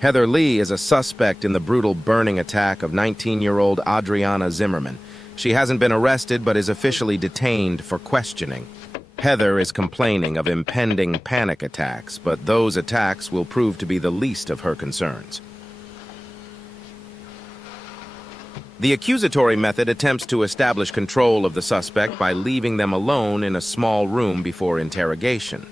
Heather Lee is a suspect in the brutal burning attack of 19-year-old Adriana Zimmerman. She hasn't been arrested but is officially detained for questioning. Heather is complaining of impending panic attacks, but those attacks will prove to be the least of her concerns. The accusatory method attempts to establish control of the suspect by leaving them alone in a small room before interrogation.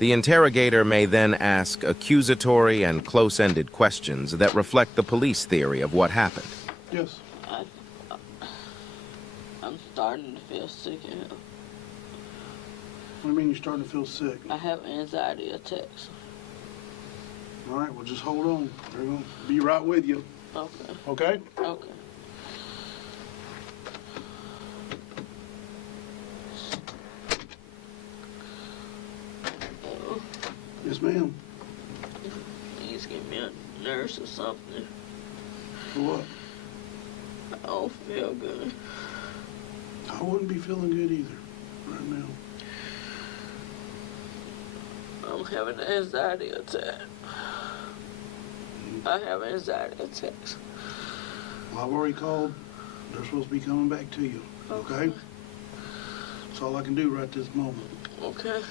The interrogator may then ask accusatory and close-ended questions that reflect the police theory of what happened. Yes. I'm starting to feel sick in here. What do you mean you're starting to feel sick? I have anxiety attacks. All right, well, just hold on. We're going to be right with you. Okay. Okay? Okay. Yes, ma'am. Please give me a nurse or something. For what? I don't feel good. I wouldn't be feeling good either right now. I'm having an anxiety attack. I have anxiety attacks. Well, I've already called. They're supposed to be coming back to you. Okay? That's all I can do right this moment. Okay.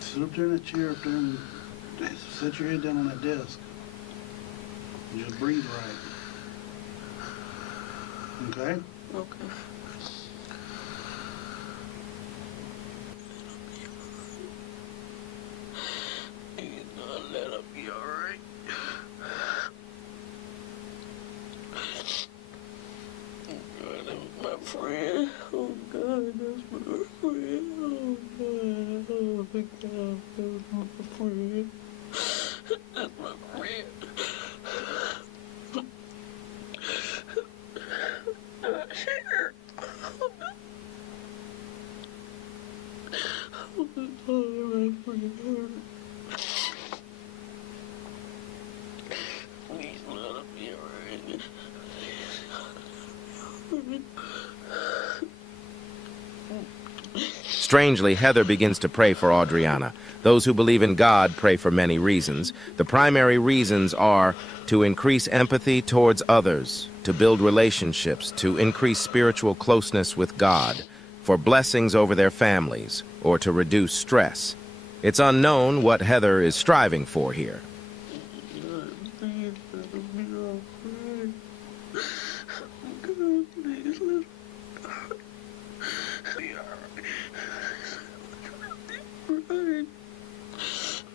Sit up there in that chair up there and set your head down on that desk. And just breathe right. Okay? Okay. He's gonna let her be alright. God, that's my friend. Oh God, that's my friend. Oh God, oh my God, that's my friend. That's my friend. Share. Oh, my friend. Please let her be alright. Strangely, Heather begins to pray for Adriana. Those who believe in God pray for many reasons. The primary reasons are to increase empathy towards others, to build relationships, to increase spiritual closeness with God, for blessings over their families, or to reduce stress. It's unknown what Heather is striving for here.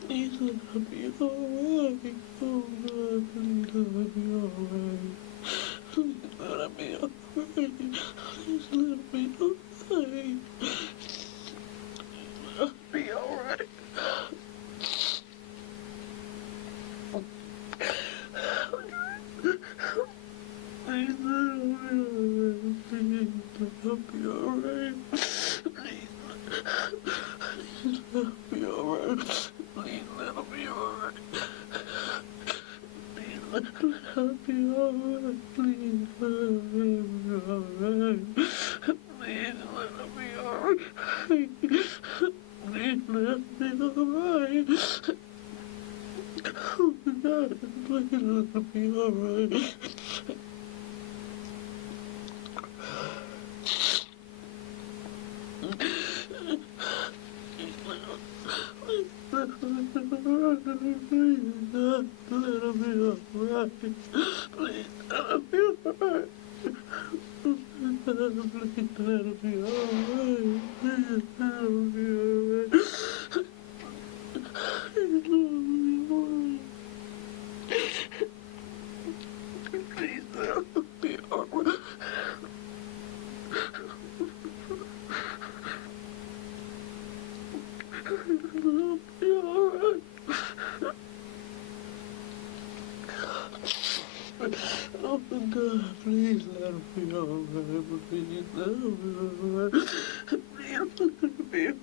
Please let her be alright. Oh God, please let her be alright. Please let her be alright. Please let her be alright. Let her be alright. Please let her be alright. Please let her be alright. Please let her be alright. Please let her be alright. Please let her be alright. Please let her be alright. Please let her be alright. Oh God, please let her be alright. Let her be alright. Please let her be alright. Please let her be alright. Please let her be alright. Please let her be alright. Oh God, please let her be alright. Please let her be alright. Please let her be alright.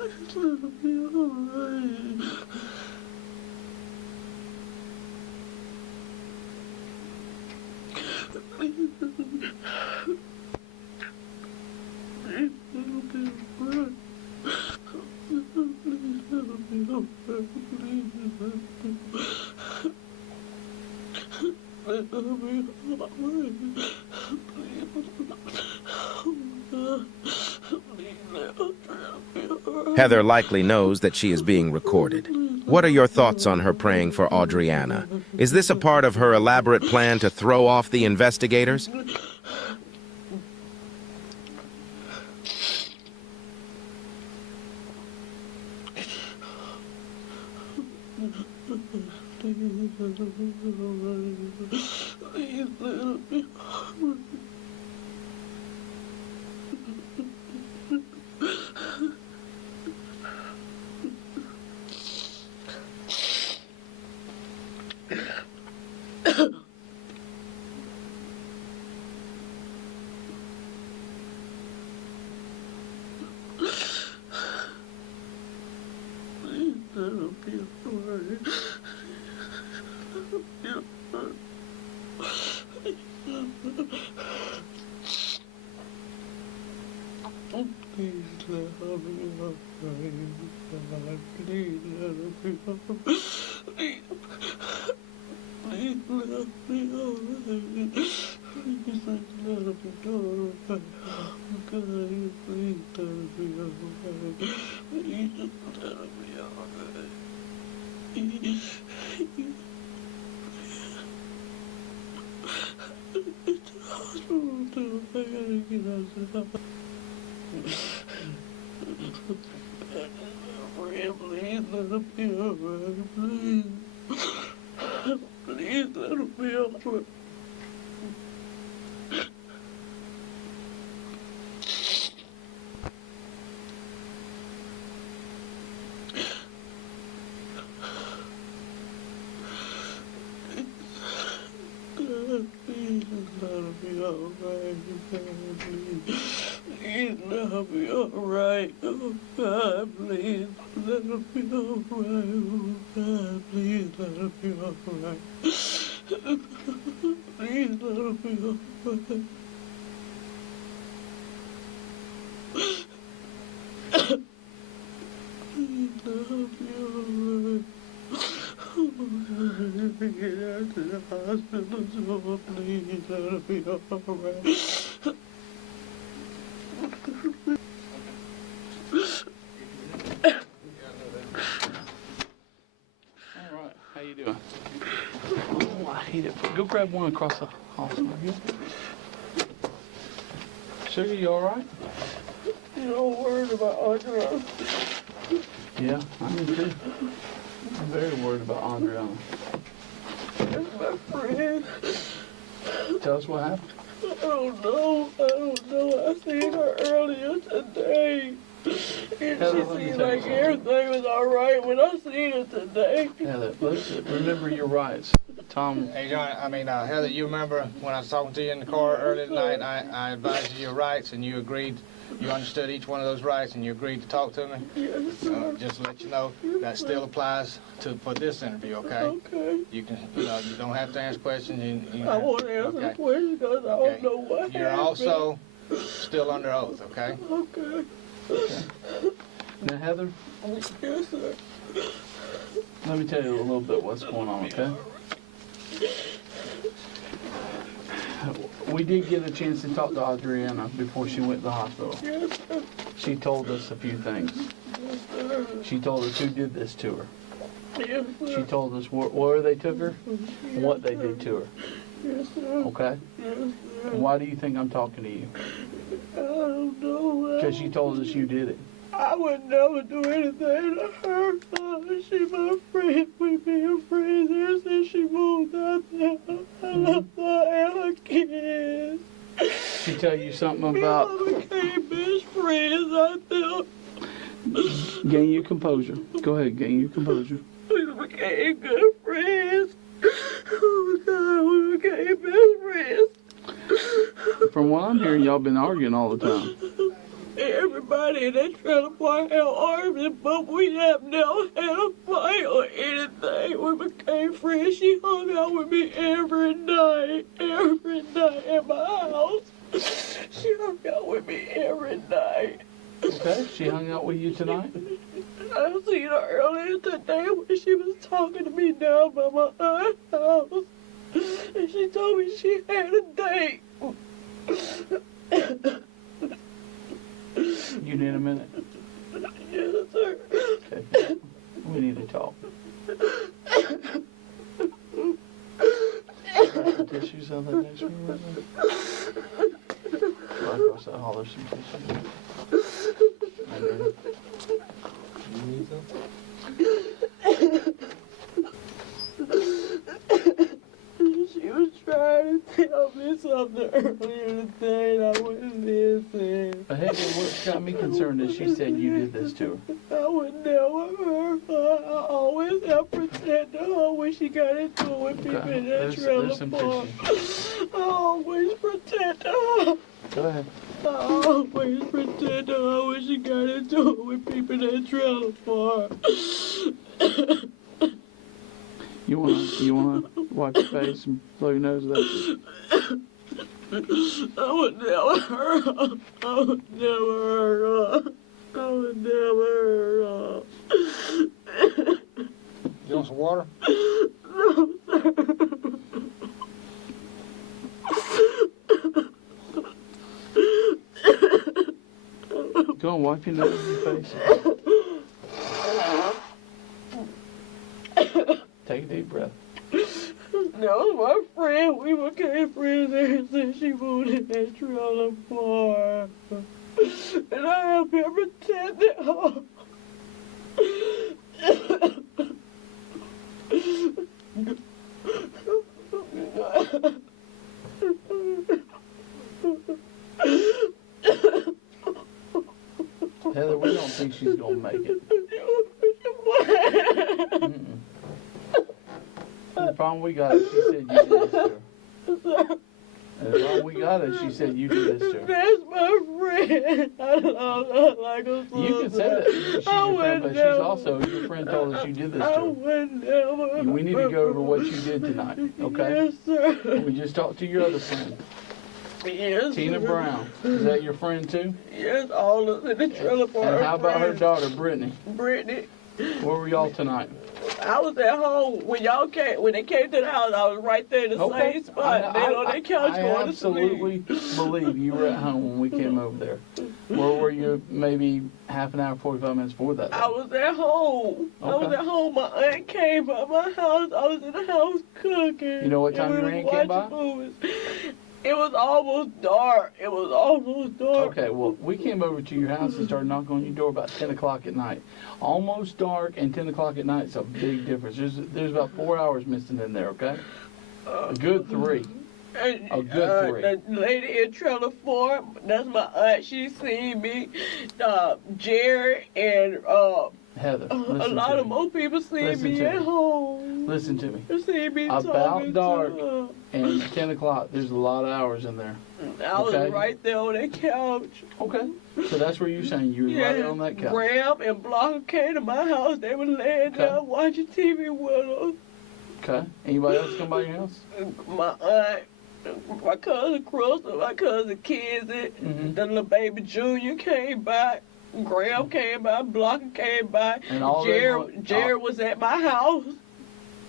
Please let her be alright. Please let her be alright. Heather likely knows that she is being recorded. What are your thoughts on her praying for Audriana? Is this a part of her elaborate plan to throw off the investigators? How you doing? Oh, I hate it. Go grab one across the hall. Sugar, you all right? You don't worry about Audriana. Yeah, I am too. I'm very worried about Audriana. That's my friend. Tell us what happened. I don't know. I seen her earlier today. And Heather, she let me seemed tell you like something. everything was all right when I seen her today. Heather, let's remember your rights. Tom. Hey, John, Heather, you remember when I was talking to you in the car earlier tonight, I advised you your rights, and you agreed, you understood each one of those rights, and you agreed to talk to me? Yes, sir. Just to let you know, that still applies for this interview, okay? Okay. You can, you don't have to answer questions. I won't answer the question because I don't know what You're happened. also still under oath, okay? Okay. Now, Heather, Yes, sir. let me tell you a little bit what's going on, okay? We did get a chance to talk to Audriana before she went to the hospital. Yes, sir. She told us a few things. Yes, sir. She told us who did this to her. Yes, sir. She told us where they took her, and what they did to her, Yes, sir. okay? Yes, sir. Why do you think I'm talking to you? I don't know. Because you told us you did it. I would never do anything to her. She my friend. We've been friends ever since she moved out there. I love her and her kids. She tell you something We about all became best friends out there. gain your composure. Go ahead, gain your composure. We became good friends. Oh God, we became best friends. From what I'm hearing, y'all been arguing all the time. Everybody in that trailer park had arguments, but we have never had a fight or anything. We became friends. She hung out with me every night at my house. She hung out with me every night. Okay, she hung out with you tonight? I seen her earlier today when she was talking to me down by my aunt's house. And she told me she had a date. You need a minute? Yes, sir. Okay. We need to talk. Got some tissues on that next room right there? Right across that hall, there's some tissues. And then, you need some? She was trying to tell me something earlier today and I wouldn't listen. But hey, what got me concerned is she said you did this to her. I would never hurt her. I always have protected her when she got into it with people in that trailer some park. tissues. I always protected her. Go ahead. I always protected her when she got into it with people in that trailer park. You wanna wipe your face and blow your nose with that? I would never hurt her. I would never hurt her. I would never hurt her. You want some water? No, sir. Go and wipe your nose and your face. Take a deep breath. That was my friend. We became friends ever since she moved in that trailer park. And I have been protecting her. Heather, we don't think she's gonna make it. Mm-mm. The problem we got is she said you did this to her. And the problem we got is she said you did this to her. That's my friend. I love her like a sister. You can say that she's your friend, but she's also, your friend told us you did this to I her. would never. We need to go over what you did tonight, okay? Yes, sir. We just talked to your other friend, Yes, Tina sir. Brown. Is that your friend too? Yes, all of us in the trailer park. And how about her friends. daughter, Brittany? Brittany. Where were y'all tonight? I was at home when y'all came. When they came to the house, I was right there in the same spot. They on their couch going to sleep. absolutely believe you were at home when we came over there. Where were you maybe half an hour, 45 minutes before that? I was at home. I was Okay. at home. My aunt came by my house. I was in the house cooking. You know what time and your we aunt was came by? watching movies. It was almost dark. It was almost dark. Okay, well, we came over to your house and started knocking on your door about 10 o'clock at night. Almost dark and 10 o'clock at night is a big difference. There's about 4 hours missing in there, okay? A good 3. And, A good 3. The lady in trailer 4, that's my aunt. She seen me. Jerry and Heather, a listen lot to of me. more people seen Listen me to at me. home. Listen to me. They seen me About talking dark. to her. And 10 o'clock, there's a lot of hours in there. I was Okay. right there on that couch. Okay. So that's where you're saying you were right on that couch. Graham and Blocker came to my house. They were laying Okay. down watching TV with Okay. Anybody else come by your house? us. My aunt, my cousin Crystal, my cousin Kizzy, Mhm. the little baby Junior came by. Graham came by. Blocker came by. And all they Jared want- was at my house.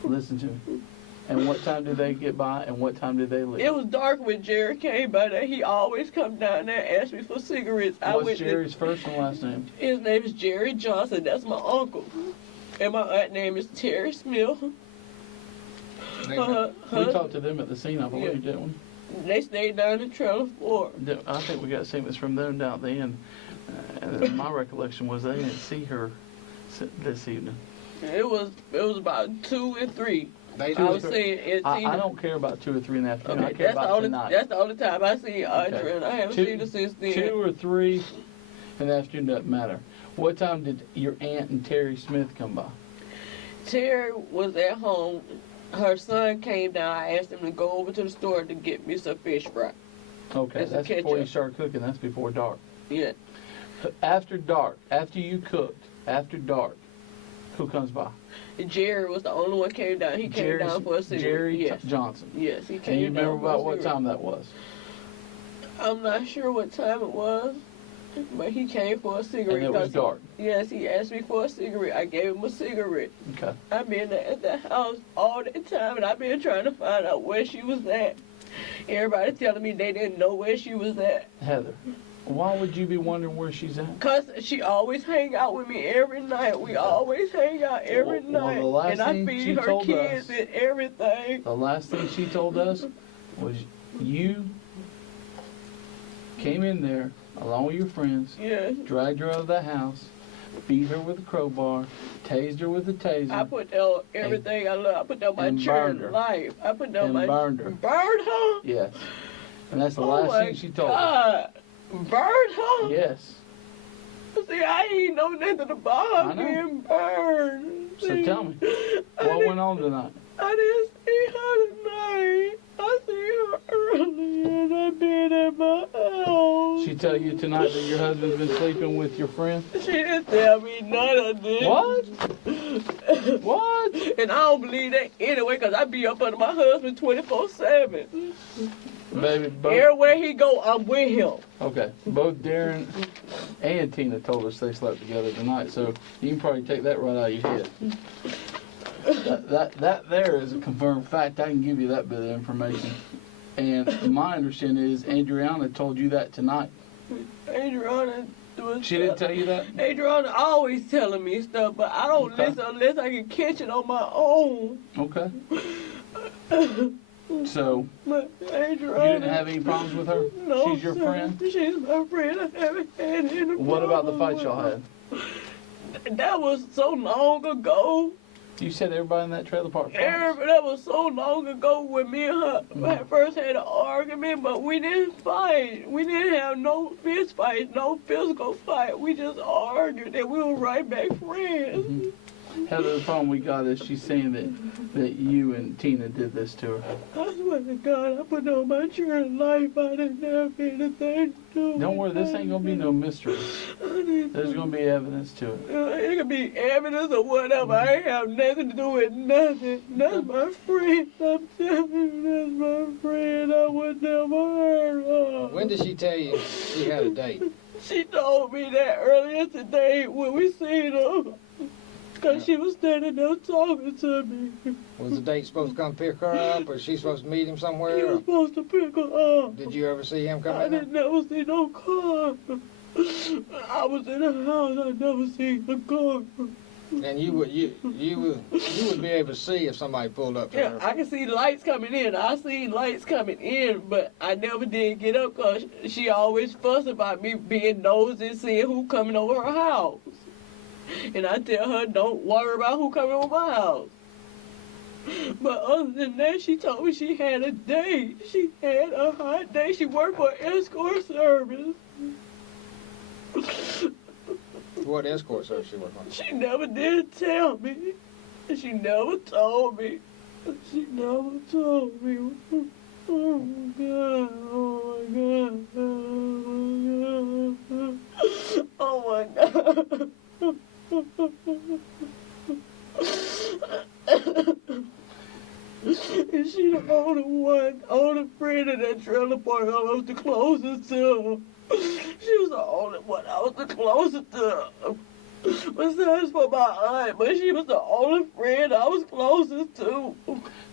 Listen to me. And what time did they get by and what time did they leave? It was dark when Jared came by there. He always come down there and ask me for cigarettes. What's Jerry's first and last name? His name is Jerry Johnson. That's my uncle. And my aunt name is Terry Smith. We talked to them at the scene, I believe, didn't we? They stayed down in the trailer floor. I think we got statements from them down at the end. And my recollection was they didn't see her this evening. It was about 2 and 3. They I was do. saying it. I don't care about 2 or 3 in the afternoon. I Okay, care that's the about only tonight. that's the only time I see Audrey, Okay. and I haven't seen her since then. 2 or 3 in the afternoon doesn't matter. What time did your aunt and Terry Smith come by? Terry was at home. Her son came down. I asked him to go over to the store to get me some fish fry. Okay, It's a that's before you ketchup. start cooking. That's before dark. Yeah. After dark, after you cooked, after dark, who comes by? Jerry was the only one came down. He came down for a cigarette. Jerry Yes. Johnson. Yes, he came And you down remember for a about what cigarette. time that was? I'm not sure what time it was. But he came for a cigarette. And it was dark. Yes, he asked me for a cigarette. I gave him a cigarette. Okay. I've been at the house all the time, and I've been trying to find out where she was at. Everybody telling me they didn't know where she was at. Heather, why would you be wondering where she's at? Because she always hang out with me every night. We always hang out every night. The last and I thing feed she her told kids us, and everything. the last thing she told us was you came in there along with your friends, Yes. dragged her out of the house, beat her with a crowbar, tased her with a taser, I put down everything I love. I put down my and burned children's her. life. I put down and my... burned her. Burned her? Yes. And that's the Oh last my thing she told us. God. Burned her? Yes. See, I ain't know nothing about I her know. being burned. So See, tell me, I what didn't- went on tonight? I didn't see her tonight. I seen her earlier and I've been at my house. She tell you tonight that your husband's been sleeping with your friend? She didn't tell me none of this. What? What? And I don't believe that anyway, because I be up under my husband 24/7. Baby, both. Everywhere he go, I'm with him. Okay, both Darren and Tina told us they slept together tonight, so you can probably take that right out of your head. That there is a confirmed fact. I can give you that bit of information. And my understanding is Adriana told you that tonight. Adriana was... She didn't tell you that? Adriana always telling me stuff, but I don't Okay. listen unless I can catch it on my own. Okay. So, But Adriana... you didn't have any problems with her? No, She's your sir. friend? She's my friend. I haven't had any What about the fight problems y'all with had? her. That was so long ago. You said everybody in that trailer park fights? That was so long ago when me and her first had an argument, but we didn't fight. We didn't have no fist fight, no physical fight. We just argued and we were right back friends. Mm-hmm. Heather, the problem we got is she's saying that you and Tina did this to her. I swear to God, I put on my children's life. I didn't have anything to do. Don't worry, this ain't gonna be no mystery. There's gonna be evidence to it. It could be evidence or whatever. I ain't have nothing to do with nothing. That's my friend. I'm telling you, that's my friend. I would never hurt her. When did she tell you she had a date? She told me that earlier today when we seen her. Because she was standing there talking to me. Was the date supposed to come pick her up, or she supposed to meet him He somewhere? was Or supposed to pick her up. did you ever see him come I in there? didn't never see no car. I was in the house. I never seen the car. And you would be able to see if somebody pulled up to Yeah, her. I can see lights coming in. I seen lights coming in, but I never did get up because she always fuss about me being nosy, seeing who coming over her house. And I tell her, don't worry about who coming over my house. But other than that, she told me she had a date. She had a hot date. She worked for escort service. What escort service she worked on? She never did tell me. She never told me. She never told me. Oh my God, oh my God, oh my God. And she the only friend in that trailer park I was the closest to. She was the only one I was the closest to. Besides for my aunt, but she was the only friend I was closest to.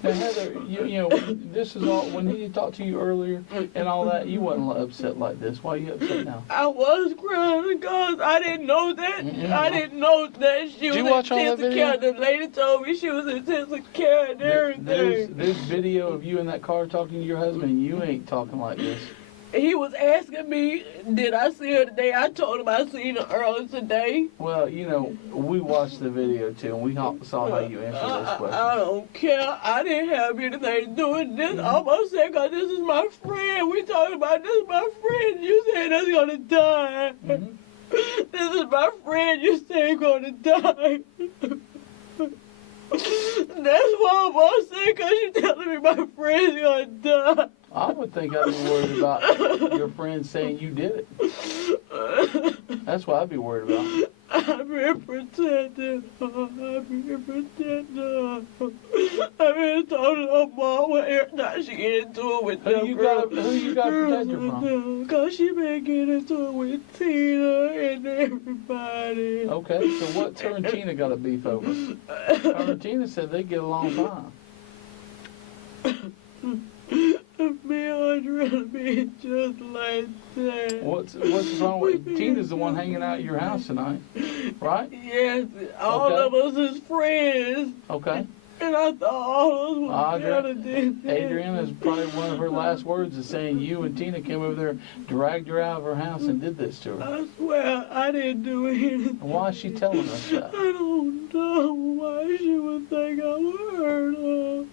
Now, Heather, you know, this is all, when he talked to you earlier and all that, you wasn't upset like this. Why are you upset now? I was crying because I didn't know that. I didn't know that she was you watch all that intensive care. The lady told me she was intensive care and everything. There's video of you in that car talking to your husband, and you ain't talking like this. He was asking me, did I see her today? I told him I seen her earlier today. Well, you know, we watched the video too, and we saw how you answered this I question. don't care. I didn't have anything to do with this. I'm upset because this is my friend. We talking about this is my friend. You said that's going to die. This is my friend. You say going to die. That's why I'm upset because you're telling me my friend's going to die. I would think I'd be worried about your friend saying you did it. That's what I'd be worried about. I've been protecting her. I've been protecting her. I've been talking to her mom every time she get into it with them girls. Who you got to protect her from? Because she been getting into it with Tina and everybody. Okay, so what's her and Tina got a beef over? Her and Tina said they get along fine. Me and Adriana being just like that. What's wrong with Tina's the one hanging out at your house tonight, right? Yes, all of us is friends. Okay. And I thought all of us were gonna do that. Adriana's probably one of her last words is saying you and Tina came over there, dragged her out of her house, and did this to her. I swear I didn't do anything. Why is she telling us that? I don't know why she would think I would hurt her.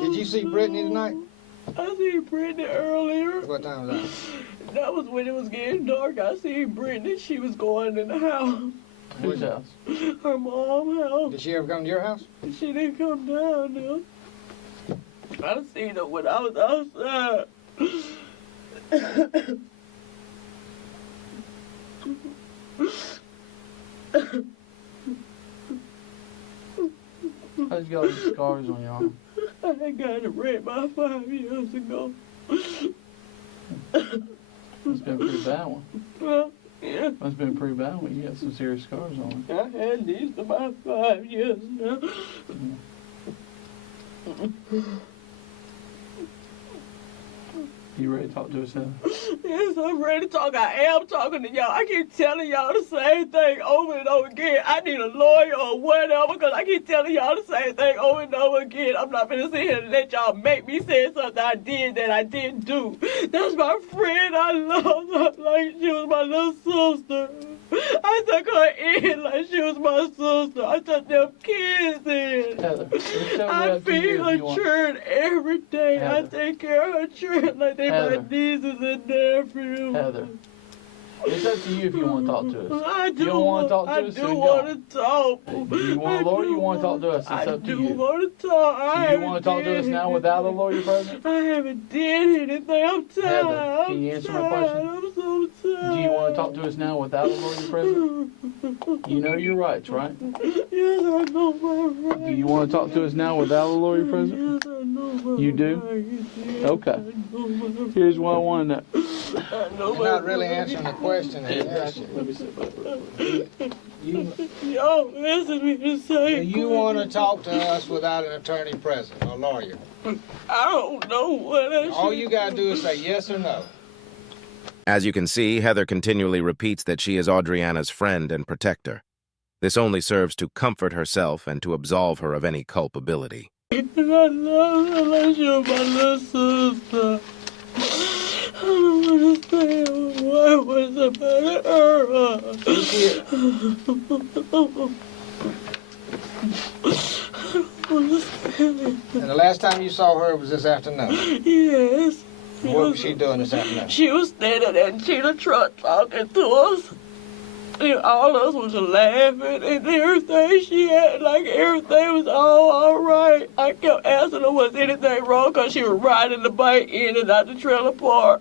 Did you see Brittany tonight? I seen Brittany earlier. What time was that? That was when it was getting dark. I seen Brittany. She was going in the house. Whose house? Her mom's house. Did she ever come to your house? She didn't come down there. I seen her when I was outside. How'd you got all these scars on your arm? I got it raped about 5 years ago. It's been a pretty bad one. Well, yeah. It's been a pretty bad one. You got some serious scars on it. I had these for about 5 years now. You ready to talk to us now? Yes, I'm ready to talk. I am talking to y'all. I keep telling y'all the same thing over and over again. I need a lawyer or whatever because I keep telling y'all the same thing over and over again. I'm not going to sit here and let y'all make me say something I did that I didn't do. That's my friend. I love her like she was my little sister. I took her in like she was my sister. I took them kids in. Heather, I feed her children every day. Heather. I take care of her children like they Heather. my nieces and nephews. Heather, it's up to you if you want to talk to us. I do. You don't want to talk to I us? do then want don't. to talk. Do you want a lawyer? You want to talk to us? It's I up to do you. want to talk. Do you want to talk to us now without a lawyer present? I haven't did anything. I'm tired. Heather, can you answer my question? I'm so tired. Do you want to talk to us now without a lawyer present? You know your rights, right? Yes, I know my rights. Do you want to talk to us now without a lawyer present? Yes, I know my You do? rights. Yes, Okay. I know my rights. Here's what I want to know. I know You're my not really rights. answering the question that he asked you. Let me sit back. Y'all asking me to say. Do you want to talk to us without an attorney present, a lawyer? I don't know what I All should you got to do is say yes or no. As you can see, Heather continually repeats that she is Audriana's friend and protector. This only serves to comfort herself and to absolve her of any culpability. And I love her like she was my little sister. I don't understand what was about her. And the last time you saw her was this afternoon. Yes. What was she doing this afternoon? She was standing in Tina truck talking to us. And all of us was laughing and everything. She had like everything was all right. I kept asking her was anything wrong because she was riding the bike in and out the trailer park.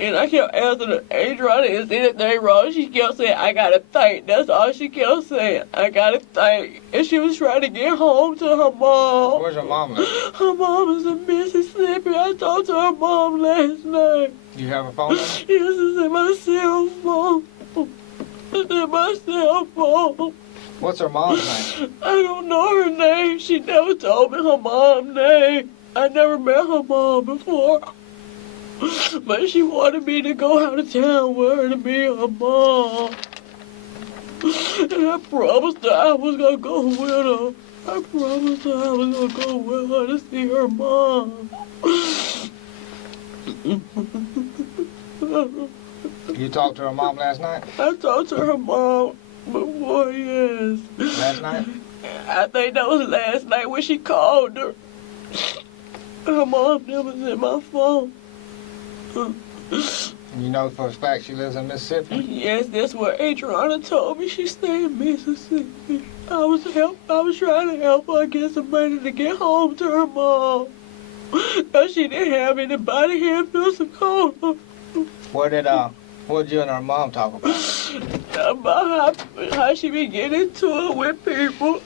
And I kept asking her, Adriana, is anything wrong? She kept saying, I gotta think. That's all she kept saying. I gotta think. And she was trying to get home to her mom. Where's her mom live? Her mom is in Mississippi. I talked to her mom last night. You have a phone number? Yes, it's in my cell phone. It's in my cell phone. What's her mom's name? I don't know her name. She never told me her mom's name. I never met her mom before. But she wanted me to go out of town with her to be her mom. And I promised her I was going to go with her. I promised her I was going to go with her to see her mom. You talked to her mom last night? I talked to her mom before, yes. Last night? I think that was last night when she called her. Her mom never sent my phone. You know for a fact she lives in Mississippi? Yes, that's what Adriana told me. She stayed in Mississippi. I was trying to help her get some money to get home to her mom. Because she didn't have anybody here in Pensacola. What did you and her mom talk about? about how she be getting into it with people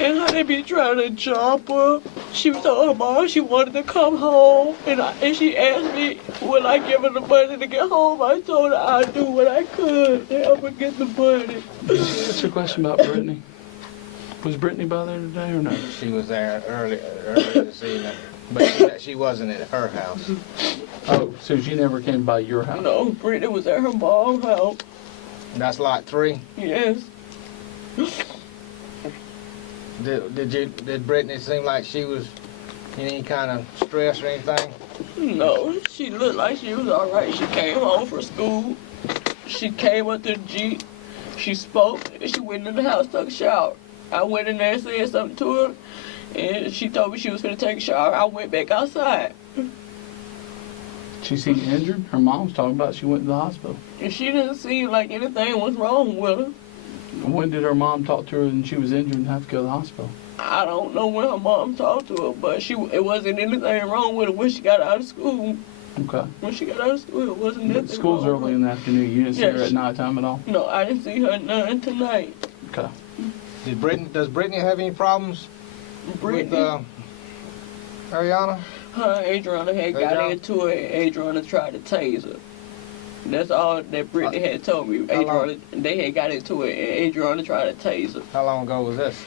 and how they be trying to jump her. She told her mom she wanted to come home, and she asked me would I give her the money to get home. I told her I'd do what I could to help her get the money. What's your question about Brittany? Was Brittany by there today or no? She was there earlier this evening, but she wasn't at her house. Oh, so she never came by your house? No, Brittany was at her mom's house. That's lot 3. Yes. Did Brittany seem like she was in any kind of stress or anything? No, she looked like she was all right. She came home from school. She came up to the Jeep. She spoke, and she went in the house, took a shower. I went in there and said something to her, and she told me she was going to take a shower. I went back outside. She seemed injured? Her mom's talking about she went to the hospital. And she didn't seem like anything was wrong with her. When did her mom talk to her and she was injured and have to go to the hospital? I don't know when her mom talked to her, but it wasn't anything wrong with her when she got out of school. Okay. When she got out of school, it wasn't nothing School's wrong early with in the afternoon. You didn't see her at nighttime at all? No, I didn't see her none tonight. Okay. Does Brittany have any problems Brittany, with Ariana? her and Adriana had got Adriana? into it, and Adriana tried to tase her. That's all that Brittany had told me. How long? Adriana, they had got into it, and Adriana tried to tase her. How long ago was this?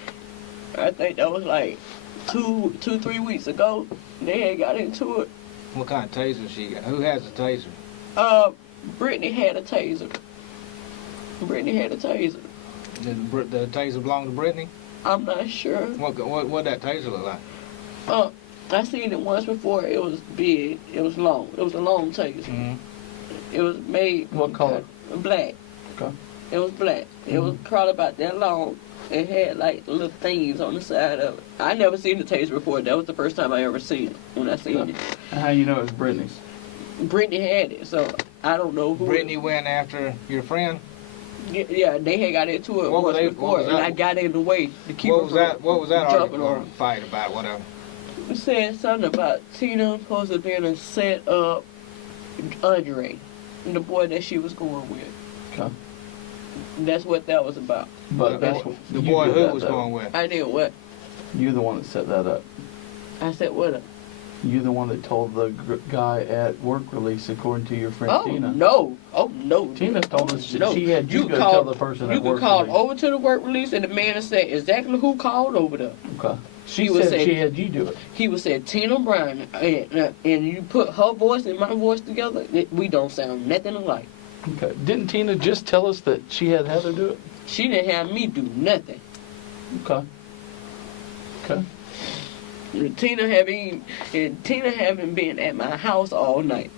I think that was like 3 weeks ago. They had got into it. What kind of taser she got? Who has a taser? Brittany had a taser. Brittany had a taser. Did the taser belong to Brittany? I'm not sure. What that taser look like? I seen it once before. It was big. It was long. It was a long taser. Mm-hmm. It was made. What color? Black. Okay. It was black. It was probably about that long. It had like little things on the side of it. I never seen the taser before. That was the first time I ever seen it. When I seen it, And how you know it was Brittany's? Brittany had it, so I don't know who. Brittany went after your friend. Yeah, they had got into it What was once they- before, what was and that? I got in the way to keep What her was from that? What was that jumping argument or on. fight about? Whatever. It said something about Tina supposed to be in a set up Andre, the boy that she was going with. Okay. That's what that was about. But that's what The you boy did who that, was though. going with. I did what? You're the one that set that up. I said what? You're the one that told the guy at work release, according to your friend Oh Tina. no! Oh no! Tina told us No. she had you go called- tell the person You at could work call release. over to the work release, and the man said exactly who called over there. Okay. She He was said saying- she had you do it. He was said Tina Brown, and you put her voice and my voice together, we don't sound nothing alike. Okay. Didn't Tina just tell us that she had Heather do it? She didn't have me do nothing. Okay. Okay. And Tina haven't been at my house all night.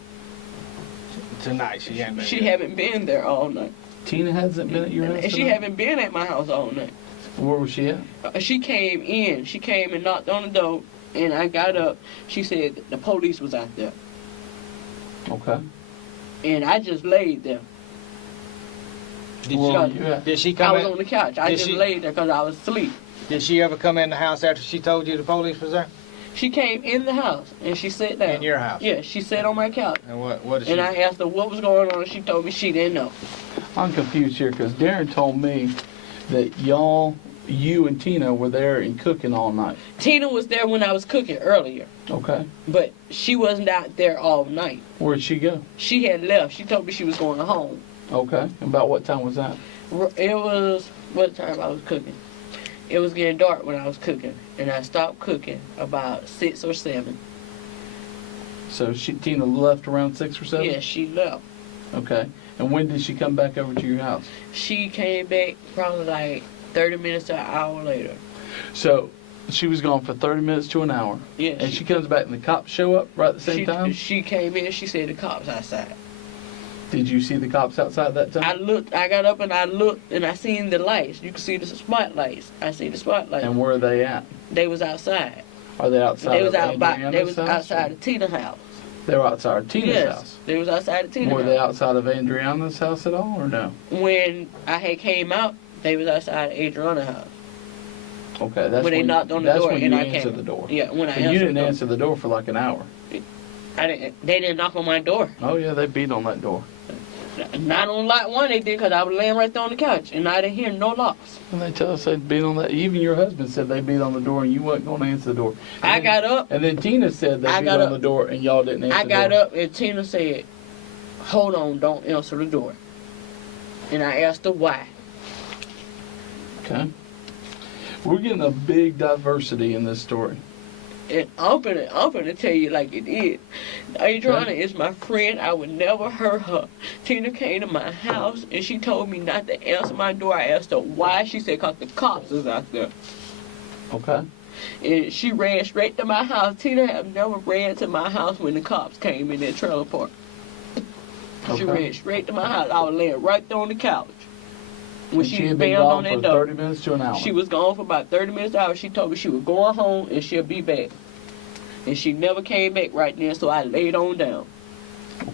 Tonight she hadn't been. She here. haven't been there all night. Tina hasn't been at your house And she tonight? haven't been at my house all night. Where was she at? She came in. She came and knocked on the door, and I got up. She said the police was out there, Okay. and I just laid there. Did Where she, were you at? did she I come was in? on the couch. I Did just she- laid there because I was asleep. Did she ever come in the house after she told you the police was there? She came in the house, and she sat down. In your house? Yeah, she sat on my couch. And what did she? And I asked her what was going on, and she told me she didn't know. I'm confused here because Darren told me that you and Tina were there and cooking all night. Tina was there when I was cooking earlier, Okay. but she wasn't out there all night. Where'd she go? She had left. She told me she was going home. Okay. About what time was that? It was, what time I was cooking? It was getting dark when I was cooking, and I stopped cooking about 6 or 7. So Tina left around 6 or 7? Yeah, she left. Okay. And when did she come back over to your house? She came back probably like 30 minutes to an hour later. So she was gone for 30 minutes to an hour. Yeah. And she comes back and the cops show up right at the same time? She came in, she said the cops outside. Did you see the cops outside that time? I got up and I looked and I seen the lights. You can see the spotlights. I see the spotlights. And where are they at? They was outside. Are they outside They was of Adriana's house? outside of Tina's house. They were outside of Tina's Yes, house. they was outside of Tina's Were house. they outside of Adriana's house at all or no? When I had came out, they was outside of Adriana's house. Okay, that's When they knocked on the that's door when and you I answered came. the door. Yeah, when I And answered you didn't the door. answer the door for like an hour. They didn't knock on my door. Oh yeah, they beat on that door. Not on lot 1 they did, because I was laying right there on the couch, and I didn't hear no locks. And they tell us they beat on that. Even your husband said they beat on the door, and you wasn't going to answer the door. I got up. And then Tina said they I beat got on up. the door, and y'all didn't answer I the got door. up, and Tina said, hold on, don't answer the door. And I asked her why. Okay. We're getting a big diversity in this story. And I'm finna tell you like it is. Adriana is my friend. I would never hurt her. Tina came to my house and she told me not to answer my door. I asked her why. She said, because the cops is out there. Okay. And she ran straight to my house. Tina have never ran to my house when the cops came in that trailer park. She Okay. ran straight to my house. I was laying right there on the couch. When And she had been banged gone on that for door. 30 minutes to an hour. She was gone for about 30 minutes to an hour. She told me she was going home and she'll be back. And she never came back right then, so I laid on down.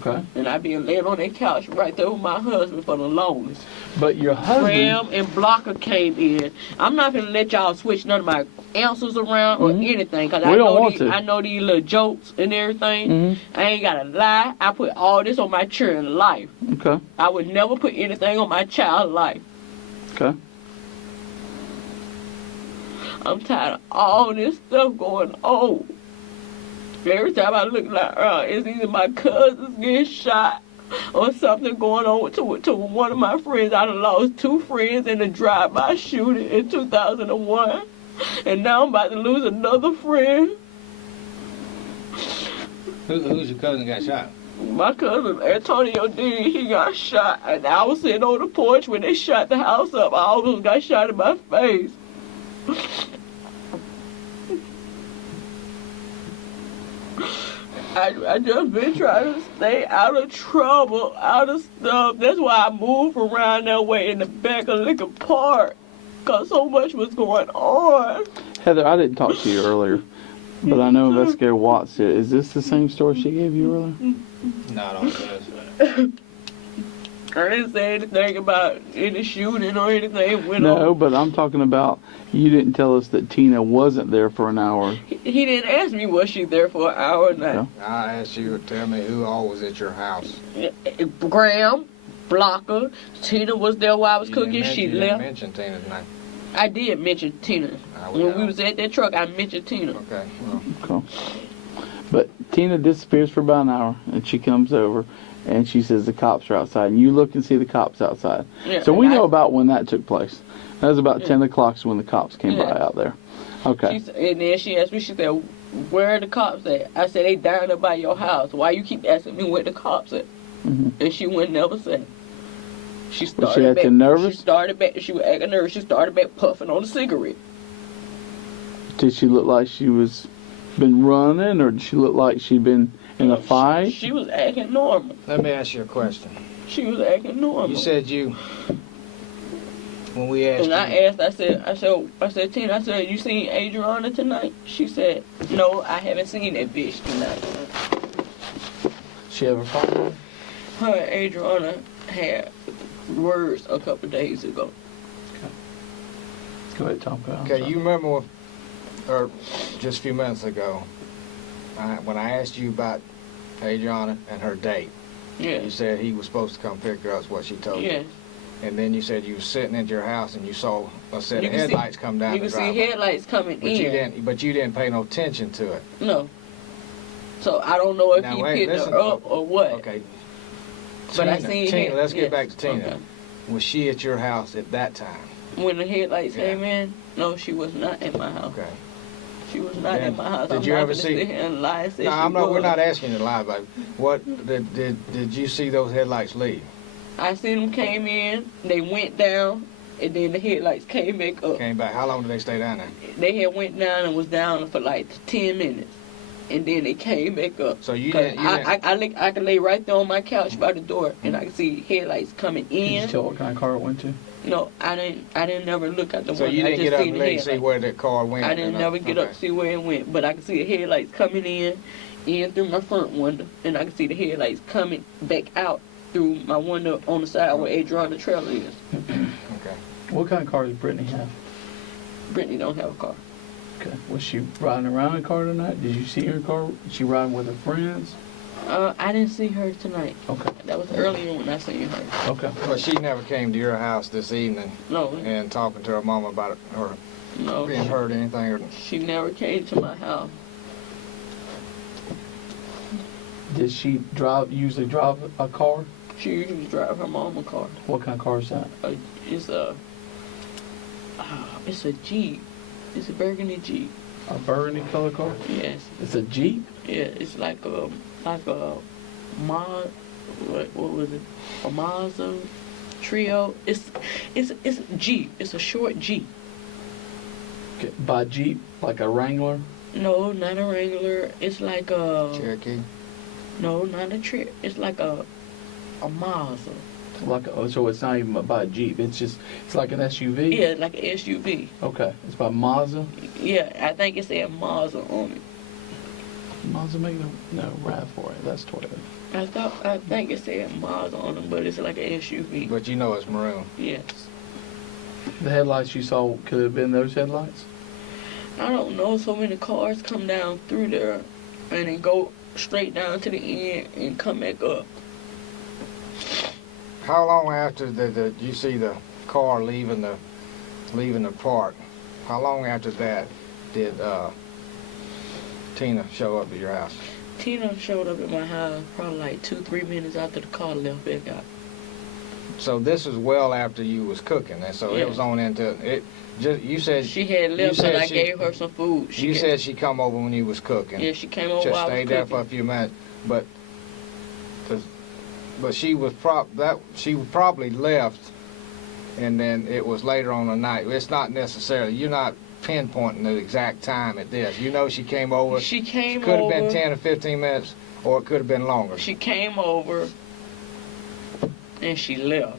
Okay. And I been laying on that couch right there with my husband for the longest. But your husband... Graham and Blocker came in. I'm not gonna let y'all switch none of my answers around or anything, because We don't want to. I know these little jokes and everything. Mhm. I ain't gotta lie. I put all this on my children's life. Okay. I would never put anything on my child's life. Okay. I'm tired of all this stuff going on. Every time I look like it's either my cousins getting shot or something going on to one of my friends. I done lost 2 friends in a drive-by shooting in 2001. And now I'm about to lose another friend. Who's your cousin got shot? My cousin Antonio D, he got shot. And I was sitting on the porch when they shot the house up. I almost got shot in my face. I just been trying to stay out of trouble, out of stuff. That's why I moved around that way in the back of Lincoln Park, because so much was going on. Heather, I didn't talk to you earlier, but I know Investigator Watts did. Is this the same story she gave you earlier? Not all this. I didn't say anything about any shooting or anything. It went No, on. but I'm talking about you didn't tell us that Tina wasn't there for an hour. He didn't ask me was she there for an hour or not. I asked you to tell me who all was at your house. Graham, Blocker, Tina was there while I was cooking. You She didn't left. mention Tina's name. I did mention Tina. When we was at that truck, I mentioned Tina. Okay. Well, Cool. But Tina disappears for about an hour, and she comes over, and she says the cops are outside, and you look and see the cops outside. Yeah, So we and know about when that took place. That was about 10 o'clock when the cops came by Yeah. out there. Okay. And then she asked me, she said, where are the cops at? I said, they down there by your house. Why you keep asking me where the cops at? Mhm. And she wouldn't never say. She Was started she back. acting nervous? She was acting nervous. She started back puffing on a cigarette. Did she look like she was been running, or did she look like she'd been in a fight? She was acting normal. let me ask you a question. She was acting normal. You said when we asked And I you, asked, I said, Tina, I said, you seen Adriana tonight? She said, no, I haven't seen that bitch tonight. She ever fought with her? Her and Adriana had words a couple days ago. Go ahead, Tom. okay, you remember, or just a few minutes ago, when I asked you about Adriana and her date, Yeah. you said he was supposed to come pick her up, is what she told you. Yeah. And then you said you were sitting at your house and you saw a set You of can see- headlights come down You the can see driveway. headlights coming But in. you didn't pay no attention to it. No. So I don't know if Now, he wait, picked listen. her up or what. Okay. But I Tina, seen Tina, let's get yes, back to Tina. okay. Was she at your house at that time? When the headlights Yeah. came in, no, she was not at my house. Okay. She was not Then, at my house. did I'm you not ever gonna see- sit here and lie and say No, she I'm not. We're was. not asking you to lie about it. What did you see those headlights leave? I seen them came in, they went down, and then the headlights came back up. Came back. How long did they stay down there? They had went down and was down for like 10 minutes. And then they came back up. So you 'Cause didn't. You didn't I could lay right there on my couch by the door, and I could see headlights coming Did you in. tell what kind of car it went to? No, I didn't never look at the so window. you I didn't just get up seen and the look and see headlights. where the car went. I didn't never get up to see where it went, but I could see the headlights coming in through my front window, and I could see the headlights coming back out through my window on the side where Adriana trailer is. Okay. What kind of car does Brittany have? Brittany don't have a car. Okay. Was she riding around in a car tonight? Did you see her car? Was she riding with her friends? I didn't see her tonight. Okay. That was earlier when I seen her. Okay. But she never came to your house this evening No, and talking to her mama about it, or no. being hurt or anything, or She never came to my house. Did she usually drive a car? She usually drive her mama car. What kind of car is that? It's a Jeep. It's a burgundy Jeep. A burgundy color car? Yes. It's a Jeep? Yeah, it's like a what was it? A Mazda Trio. It's a Jeep. It's a short Jeep. Okay. By Jeep, like a Wrangler? No, not a Wrangler. It's like a Cherokee. no, not a Trio. It's like a Mazda. So it's not even by a Jeep. It's like an SUV? Yeah, like an SUV. Okay. It's by Mazda? Yeah, I think it said Mazda on it. Mazda make no RAV4. That's Toyota. I think it said Mazda on it, but it's like an SUV. But you know it's maroon. Yes. The headlights you saw, could it have been those headlights? I don't know. So many cars come down through there, and then go straight down to the end and come back up. How long after you see the car leaving the park? How long after that did Tina show up at your house? Tina showed up at my house probably like 2-3 minutes after the car left back out. So this is well after you was cooking, and so Yeah. it was on into it. Just you said She had left, said but I she- gave her some food. you said she come over when you was cooking. Yeah, she came over Just while I was stayed there cooking. for a few minutes, but she was probably left, and then it was later on the night. It's not necessarily, you're not pinpointing the exact time at this. You know she came over. She came Could have over. been 10 or 15 minutes, or it could have been longer. She came over, and she left.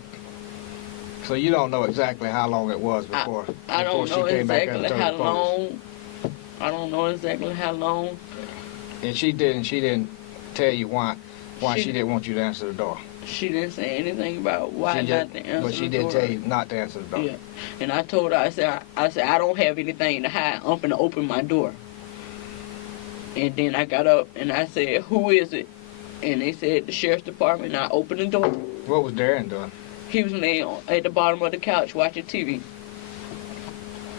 So you don't know exactly how long it was before. I don't before know she came back and exactly told how the police. long. I don't know exactly how long. And she didn't tell you why She- she didn't want you to answer the door. She didn't say anything about why She not just- to answer but she the did door. tell you not to answer the door. Yeah, and I told her, I said, I don't have anything to hide. I'm finna open my door. And then I got up and I said, who is it? And they said, the sheriff's department. And I opened the door. What was Darren doing? He was laying at the bottom of the couch watching TV.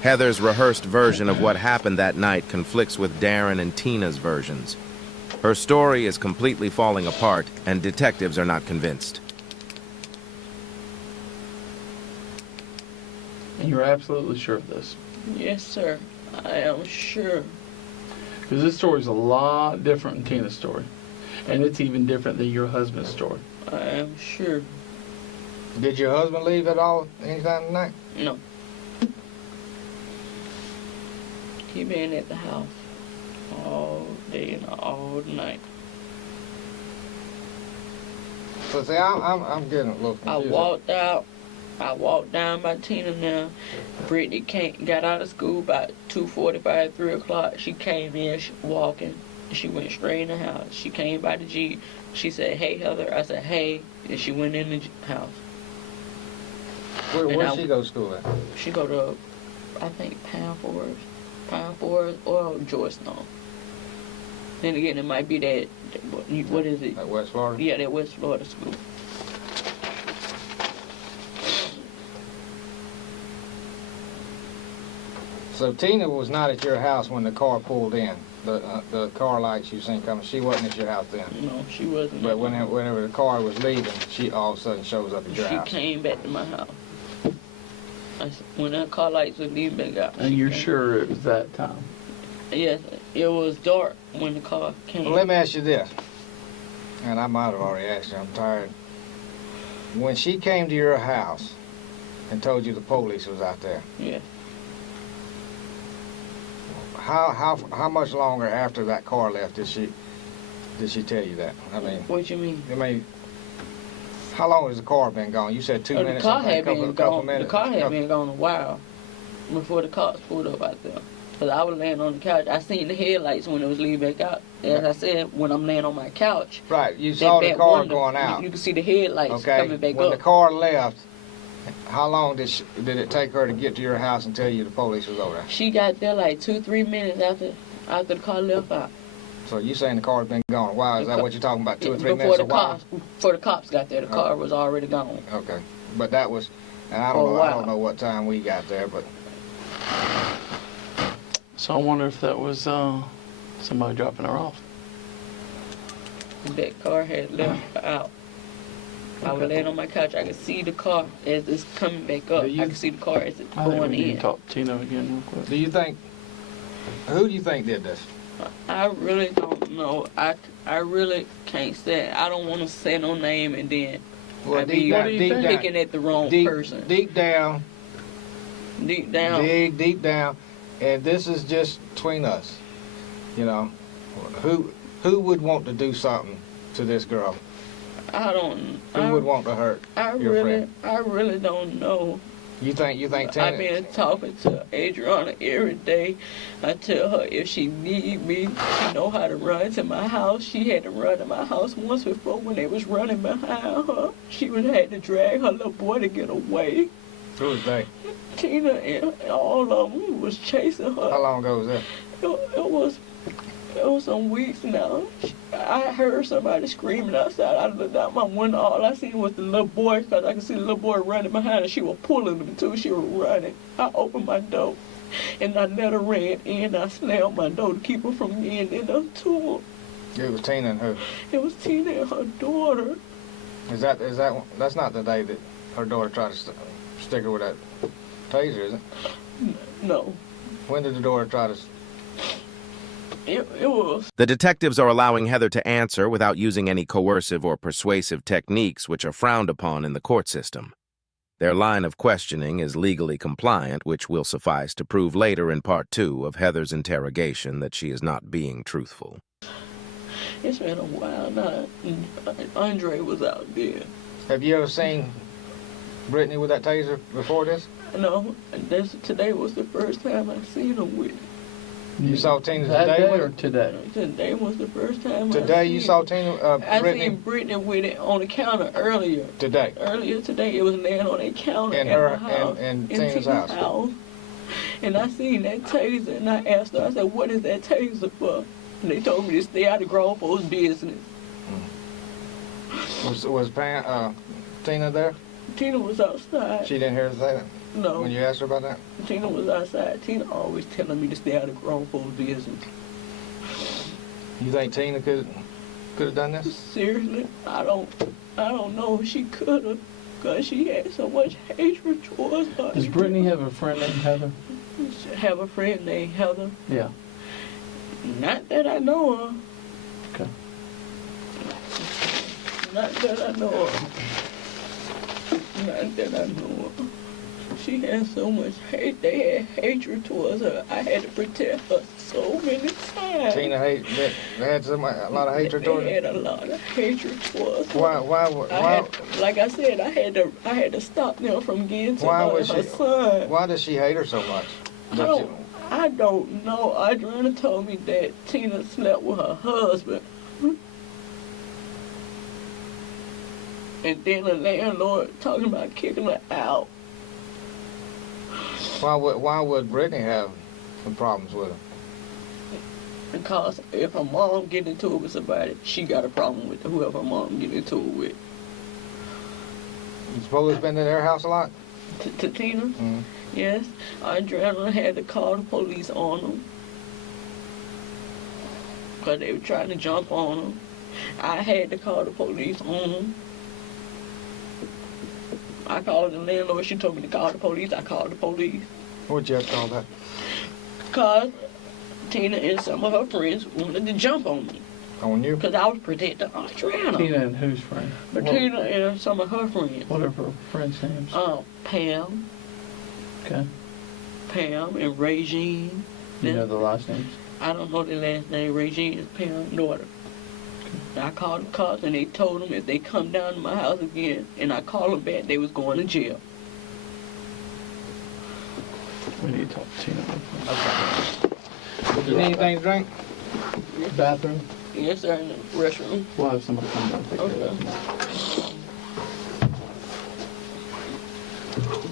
Heather's rehearsed version of what happened that night conflicts with Darren and Tina's versions. Her story is completely falling apart, and detectives are not convinced. And you're absolutely sure of this? Yes, sir. I am sure. Because this story is a lot different than Tina's story. And it's even different than your husband's story. I am sure. Did your husband leave at all anytime tonight? No. He been at the house all day and all night. So see, I'm getting a little I confused. walked out. I walked down by Tina now. Brittany got out of school about 2:45, 3 o'clock. She came in walking. She went straight in the house. She came by the Jeep. She said, "Hey, Heather." I said, "Hey." And she went in the house. Where'd she go to school at? She go to, I think, Pound Forest or Georgetown. Then again, it might be that, what is it? At West Florida? Yeah, that West Florida school. So Tina was not at your house when the car pulled in. The car lights you seen coming. She wasn't at your house then. No, she wasn't. But whenever the car was leaving, she all of a sudden shows up at your She house. came back to my house. When that car lights was leaving back out. And she you're came. sure it was that time? Yes, it was dark when the car came. Well, let me ask you this, and I might have already asked you. I'm tired. When she came to your house and told you the police was out there, Yeah. how much longer after that car left did she tell you that? I What you mean? mean, how long has the car been gone? You said 2 The minutes. car I think, had been couple gone. The minutes. car had been gone a while before the cops pulled up out there. Cause I was laying on the couch. I seen the headlights when it was leaving back out. As I said, when I'm laying on my couch, Right, you that saw the back car window, going out. You can see the headlights Okay, coming back when up. the car left, how long did it take her to get to your house and tell you the police was over there? She got there like 2-3 minutes after the car left out. So you saying the car's been gone a while? Is that what you're talking about? 2 or 3 Before minutes? before the cops got there, the car was already gone. Okay, but that was, and I don't know what time we got there, but So I wonder if that was somebody dropping her off. That car had left out. I was laying on my couch. I could see the car as it's coming back up. I could see the car as it's I think going we need in. to talk to Tina again real quick. do you think, who do you think did this? I really don't know. I really can't say. I don't want to say no name and then I be picking at the wrong person. Deep down, Deep down. dig deep down, and this is just between us. You know, who would want to do something to this girl? I don't. Who would want to hurt your friend? I really don't know. You think Tina? I've been talking to Adriana every day. I tell her if she need me, she know how to run to my house. She had to run to my house once before when they was running behind her. She would had to drag her little boy to get away. Who was they? Tina and all of them was chasing her. How long ago was that? It was some weeks now. I heard somebody screaming outside. I looked out my window. All I seen was the little boy, because I could see the little boy running behind her. She was pulling him too. She was running. I opened my door, and I let her ran in. I slammed my door to keep her from getting in the tour. It was Tina and who? It was Tina and her daughter. That's not the day that her daughter tried to stick her with that taser, is it? No. When did the daughter try to? It was. The detectives are allowing Heather to answer without using any coercive or persuasive techniques which are frowned upon in the court system. Their line of questioning is legally compliant, which will suffice to prove later in Part 2 of Heather's interrogation that she is not being truthful. It's been a while now. Andre was out there. Have you ever seen Brittany with that taser before this? No, today was the first time I seen her with it. You saw Tina That today day with or it? today? Today was the first time Today you saw Tina, I Brittany? seen Brittany with it on the counter earlier. Today? Earlier today, it was laying on a counter In at her- my house. in in Tina's house. And I seen that taser, and I asked her, I said, what is that taser for? And they told me to stay out of grown folks' business. Was Tina there? Tina was outside. She didn't hear her say that No, when you asked her about that? Tina was outside. Tina always telling me to stay out of grown folks' business. You think Tina could have done this? Seriously, I don't know if she could have, because she had so much hatred towards her. Does Brittany have a friend named Heather? Have a friend named Heather? Yeah. Not that I know of. Okay. Not that I know of. Not that I know of. She had so much hate. They had hatred towards her. I had to protect her so many times. Tina they had a lot of hatred towards They her? had a lot of hatred towards her. Why Like I said, I had to stop them from getting to her and her son. Why does she hate her so much? I don't know. Adriana told me that Tina slept with her husband. And then the landlord talking about kicking her out. Why would Brittany have some problems with her? Because if her mom get into it with somebody, she got a problem with whoever her mom get into it with. You suppose it's been to their house a lot? To Tina? Mm-hmm. Yes. Adriana had to call the police on them. Because they were trying to jump on them. I had to call the police on them. I called the landlord. She told me to call the police. I called the police. What'd you have to call that? Because Tina and some of her friends wanted to jump on me. On you? Because I was protecting Adriana. Tina and whose friend? But Tina and some of her friends. What are her friends' names? Pam. Okay. Pam and Regine. You know the last names? I don't know their last name. Regine is Pam's daughter. I called the cops and they told them if they come down to my house again and I called them back, they was going to jail. We need to talk to Tina. Okay. You need anything to drink? Bathroom? Yes, sir, in the restroom. We'll have somebody come down and take care of that. Okay.